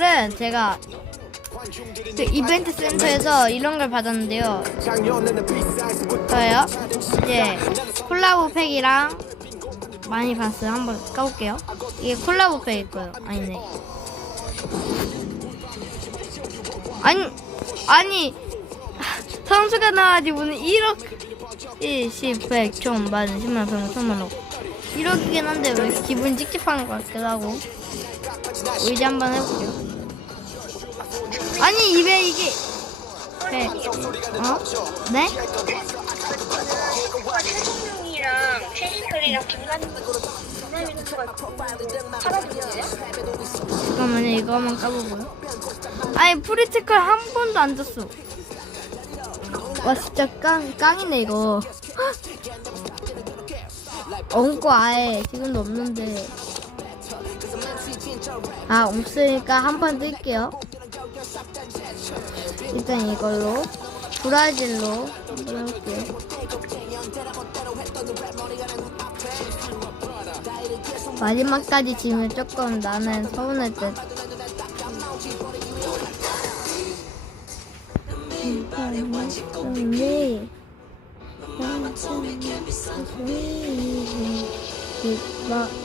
오늘은 제가 그 이벤트 센터에서 이런 걸 받았는데요. 저요 이제 콜라보 팩이랑 많이 봤어요. 한번 까볼게요. 이게 콜라보 팩일 거예요. 아니네. 아니 아니 선수가 나와가지고 오늘 1억 1, 10, 100, 총, 만, 10만, 100만, 1000만, 억 1억이긴 한데 왜 기분 찝찝한 것 같기도 하고 의지 한번 해볼게요 아니 입에 이게. 100 어? 네? 최종용이랑 최신철이랑 김관? 잠깐만요 이거 한번 까보고요. 아니 프리티컬 한 번도 안 줬어. 와 진짜 깡, 깡이네 이거. 엉고 아예 지금도 없는데. 아 없으니까 한번 뜰게요 일단 이걸로 브라질로 해볼게요 마지막까지 지면 조금 나는 서운할 듯 네.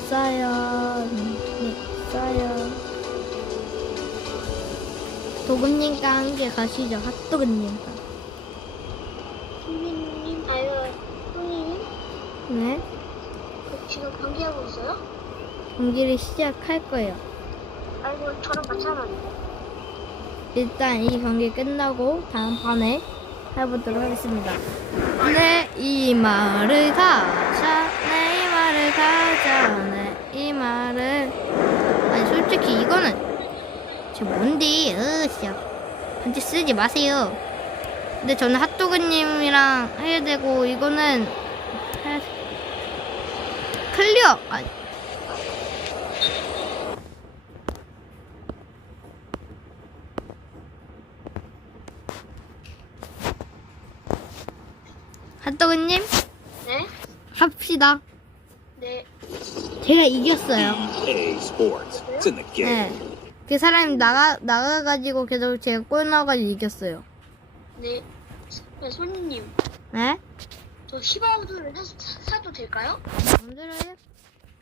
싸요, 싸요. 도금님과 함께 가시죠, 핫도그님과. 김민님, 아유, 손님, 네, 지금 경기하고 있어요? 경기를 시작할 거예요. 아이고, 저랑 마찬가지예요. 일단 이 경기 끝나고 다음 판에 해보도록 하겠습니다. 네, 이 말을 가자. 네, 이 말을 가자. 네, 이 말을. 아니, 솔직히 이거는 저 뭔데? 으, 진짜. 한테 쓰지 마세요. 근데 저는 핫도그님이랑 해야 되고, 이거는. 해- 클리어! 아니. 핫도그님, 네? 합시다. 네. 제가 이겼어요. EA Sports. It's in the game. 네. 그 사람이 나가, 나가가지고 계속 제가 골 넣어가지고 이겼어요. 네. 네, 손님, 네? 저 히바우드를 사, 사- 사도 될까요? 해요.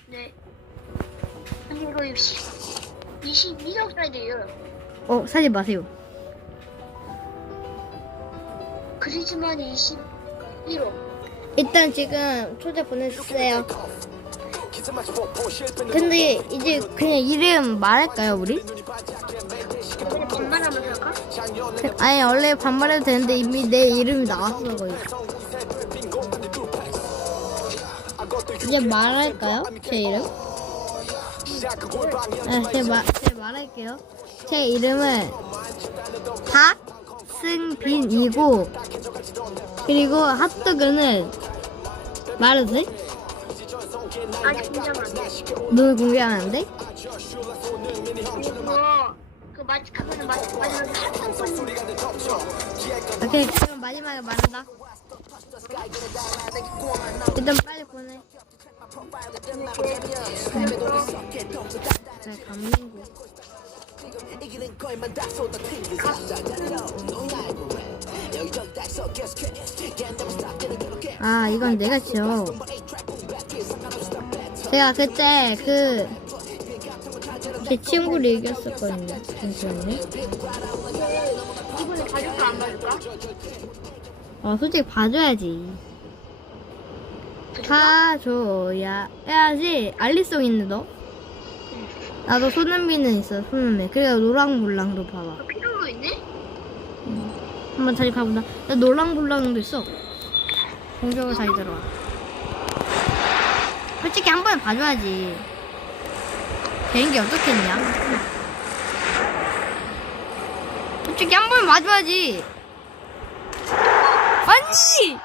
네. 아니, 이거 22억짜리예요. 어, 사지 마세요. 그리즈만이 21억. 일단 지금 초대 보내주세요. 근데 이제 그냥 이름 말할까요, 우리? 반말하면 할까? 아니, 원래 반말해도 되는데 이미 내 이름이 나왔어, 거의. 이제 말할까요? 제 이름? 네, 제, 말, 제 말할게요. 제 이름은 박승빈이고, 그리고 핫도그는 말해도 돼? 아직 공장 안 돼. 눈을 공개하면 안 돼? 그거, 그 마지, 그거는 마지, 마지막에 한상권 오케이, 그럼 마지막에 말한다. 일단 빨리 보내. 네, 감민구. 아, 이건 내가 죠 제가 그때 그, 제 친구를 이겼었거든요. 잠시만요. 이번에 가족도 안 받을까? 어, 솔직히 봐줘야지. 봐줘야 해야지. 알리송 있는 너? 나도 손흥민은 있어, 손흥민. 그리고 노랑몰랑도 봐봐. 그 필요로 있네? 한번 다시 가보자. 나 노랑몰랑도 있어. 공격을 다시 들어와. 솔직히 한 번에 봐줘야지. 개인기 어떻겠냐? 솔직히 한 번에 봐줘야지. 아니!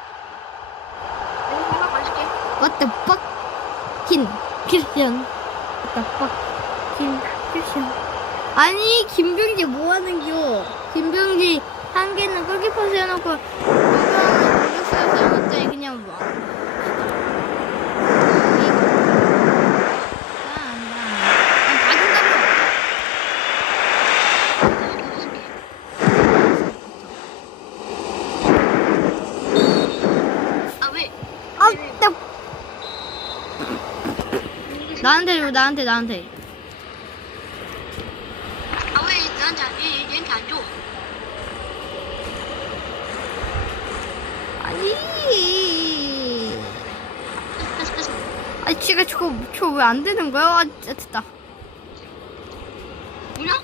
내가 하나 가줄게. What the fuck? 킨, 크리스천. What the fuck? 킨, 크리스천. 아니, 김병지 뭐 하는 겨? 김병지 한 개는 골키퍼 세워놓고, 이거는 공격수에 세워놨더니 그냥 뭐. 이거. 아, 나. 아, 봐준다고. 줘 나한테 나한테 아, 왜 나한테 안, 얘, 얘한테 안 줘? 아니. 아니 지가 저거 저거 왜 안 되는 거야? 아 됐다 뭐냐?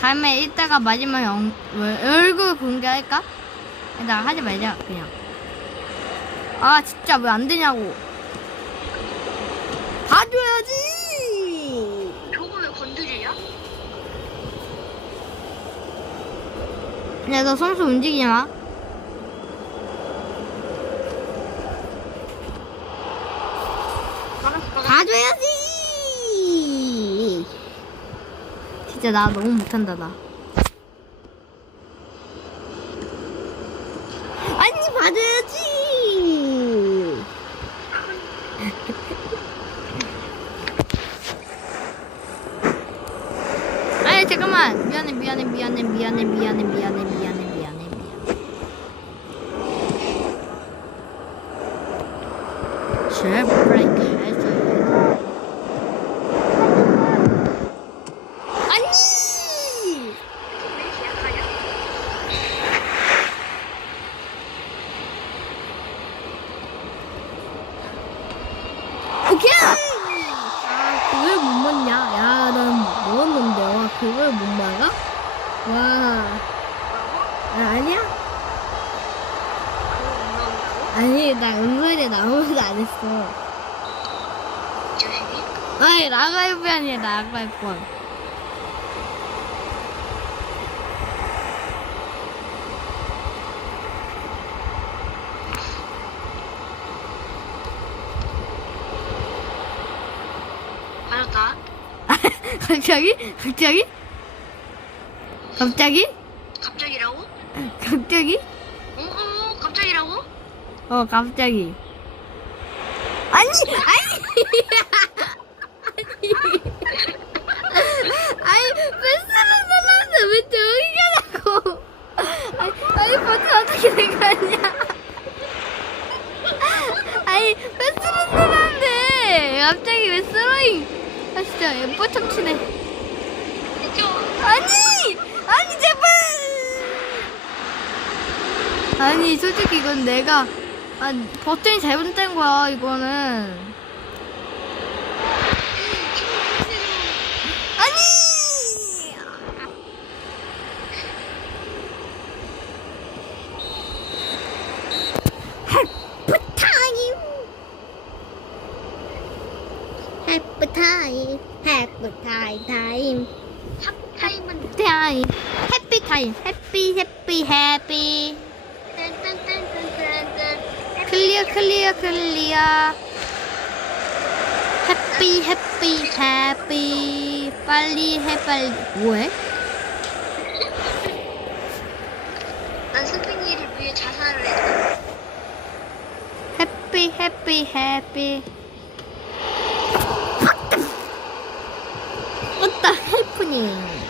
다음에 이따가 마지막 영, 왜, 얼굴 공개할까? 나 하지 말자 그냥 아 진짜 왜 안 되냐고 봐줘야지 저거 왜 건드리냐? 야 너 선수 움직이지 마. 봐줘야지 진짜 나 너무 못한다 나 아니 봐줘야지 잠깐만. 미안해 미안해 미안해 미안해 미안해 미안해 미안해 미안해 미안해. 제 브레이크 약하냐? 오케이! 아 그걸 못 먹냐 그걸 못 막아? 와. 아, 아니야? 아니, 나 은근히 나무도 안 했어. 아니, 라가이브 아니야, 라가이브. 갑자기? 갑자기? 갑자기? 갑자기라고? 갑자기? 어, 어, 어, 갑자기라고? 어 갑자기. 아니 아니! 아니 패스를 눌렀는데? 왜 저기 가냐고? 아니 아니 버튼 어떻게 된거 아니야? 아니 패스를 눌렀는데? 갑자기 왜 스로잉 아 진짜 예뻐 참치네 진짜. 아니 아니 제발 아니 솔직히 이건 내가 아 버튼이 잘못된 거야 이거는. 아니! 해프 타임! 해프 타임 해프 타임 타임. 탑 타임은 타임 해피 타임 해피 해피. 클리어 클리어 클리어 해피 해피 해피 빨리 해 빨리 뭐해? 난 승빈이를 위해 자살을 했다. 해피 해피 해피 왔다 해프닝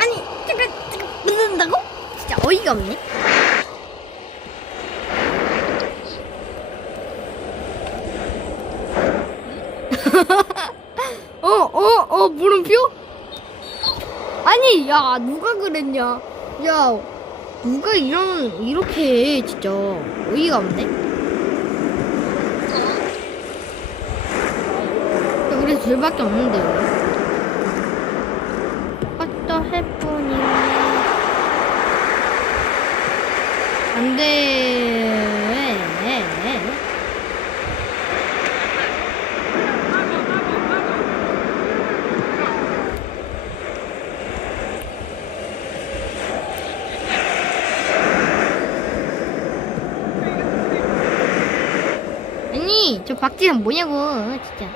아니 잠깐 잠깐 늦는다고? 진짜 어이가 없네 어, 어, 어, 물음표? 야, 누가 그랬냐? 야, 누가 이런, 이렇게 해, 진짜. 어이가 없네? 야, 우리 둘밖에 없는데, 왜? 어떠 해보니. 안 돼. 아니, 저 박지현 뭐냐고, 진짜.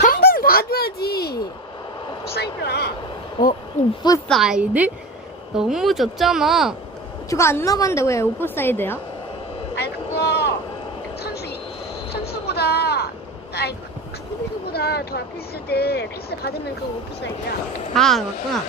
한 번 봐줘야지. 옵사이드야. 어, 오프사이드? 너무 좋잖아. 저거 안 나갔는데 왜 오프사이드야? 아니 그거 선수 선수보다 아니 그 수비수보다 더 앞에 있을 때 패스 받으면 그거 오프사이드야. 아, 맞구나.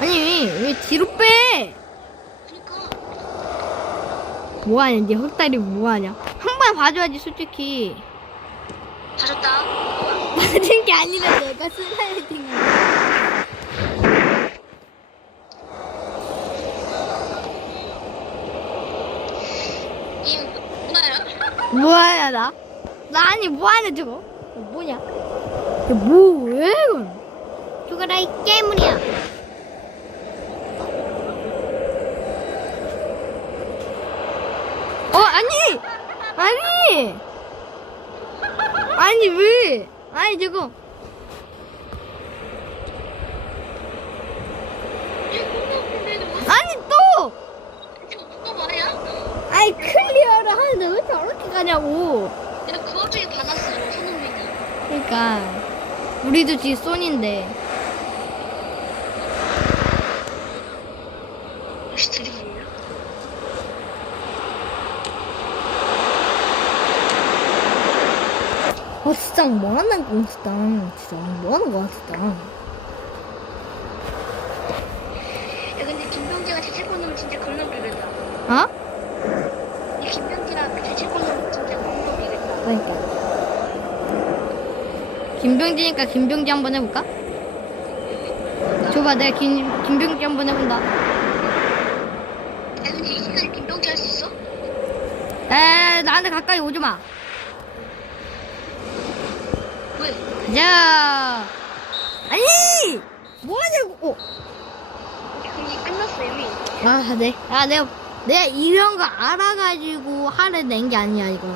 왜 뒤로 빼? 그니까 뭐하냐, 니 흑다리 뭐하냐? 한 번 봐줘야지, 솔직히. 봐줬다. 받은 게 아니라 내가 슬라이딩. 뭐하냐, 나? 나 아니, 뭐하냐, 저거? 이거 뭐냐? 뭐해, 이건? 죽어라, 이 깨물이야. 어, 아니! 아니! 아니, 왜? 아니, 저거. 아니, 또! 아니, 클리어를 하는데 왜 저렇게 가냐고. 내가 그 와중에 받았어, 저 손흥민이. 그러니까 우리도 지금 손인데 혹시 드리블이야? 어 진짜 뭐하는 거 진짜 진짜 뭐하는 거야 진짜 야, 근데 제칠 넣으면 진짜 걸렁기겠다. 어? 이 김병재가 제칠 넣으면 진짜 걸렁기겠다. 그러니까 김병지니까 김병지 한번 해볼까? 줘봐 내가 김, 김병지 한번 해본다 야, 근데 이 시간에 김병재 할수 있어? 에 나한테 가까이 오지마 왜? 가자 아니 뭐하냐고 어. 경기 끝났어, 이미. 아, 네. 아, 내가, 내가 이런 거 알아가지고 화를 낸 게 아니야, 이거. 예,